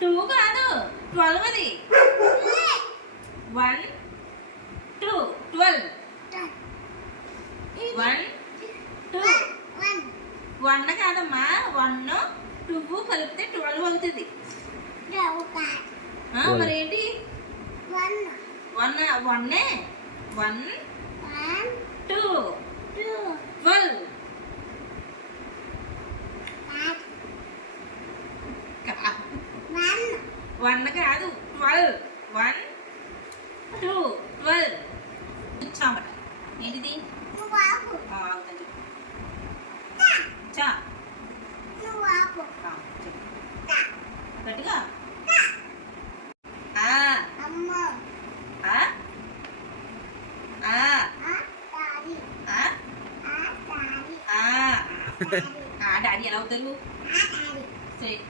2 కాదు 12 అది 1 2 12 1 2 1 కాదమ్మా 1 2 కలిపితే 12 అవుతుంది మరేంటి 1 2 12 1 కాదు 12 1 2 12 చామట ఏంటిది చా గట్టిగా డాడీ ఎలా అవుతారు సరే